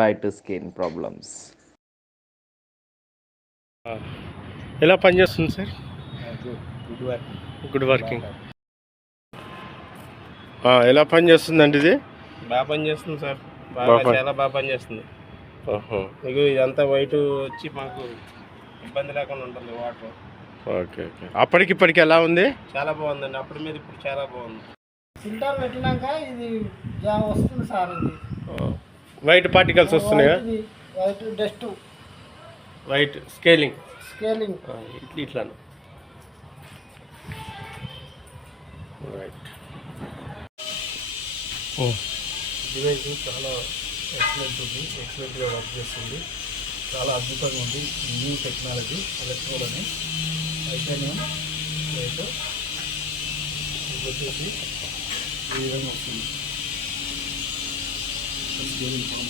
బయట skin problems. ఎలా పనిచేస్తుంది సార్? Good working. ఎలా పనిచేస్తుందండి ఇది? బాగా పనిచేస్తుంది సార్, చాలా బాగా పనిచేస్తుంది. మీకు ఇదంతా వైట్ వచ్చి మాకు ఇబ్బంది లేకుండా ఉంటుంది వాటర్. Okay okay. అప్పటికిప్పటికి ఎలా ఉంది? చాలా బాగుందండి, అప్పటి మీద ఇప్పుడు చాలా బాగుంది. ఫిల్టర్ పెట్టినాక ఇది వస్తుంది సార్. ఇది వైట్ పార్టికల్స్ వస్తున్నాయా? వైట్ డస్ట్, వైట్ స్కేలింగ్ ఇట్లా రైట్. డివైస్ చాలా ఎక్సలెంట్గా వర్క్ చేస్తుంది, చాలా అద్భుతంగా ఉంది. న్యూ టెక్నాలజీ ఎలక్ట్రోలని టైటానియం ప్లేట్ ఇది వచ్చేసి ఈ విధంగా వస్తుంది. స్కేలింగ్ కూడా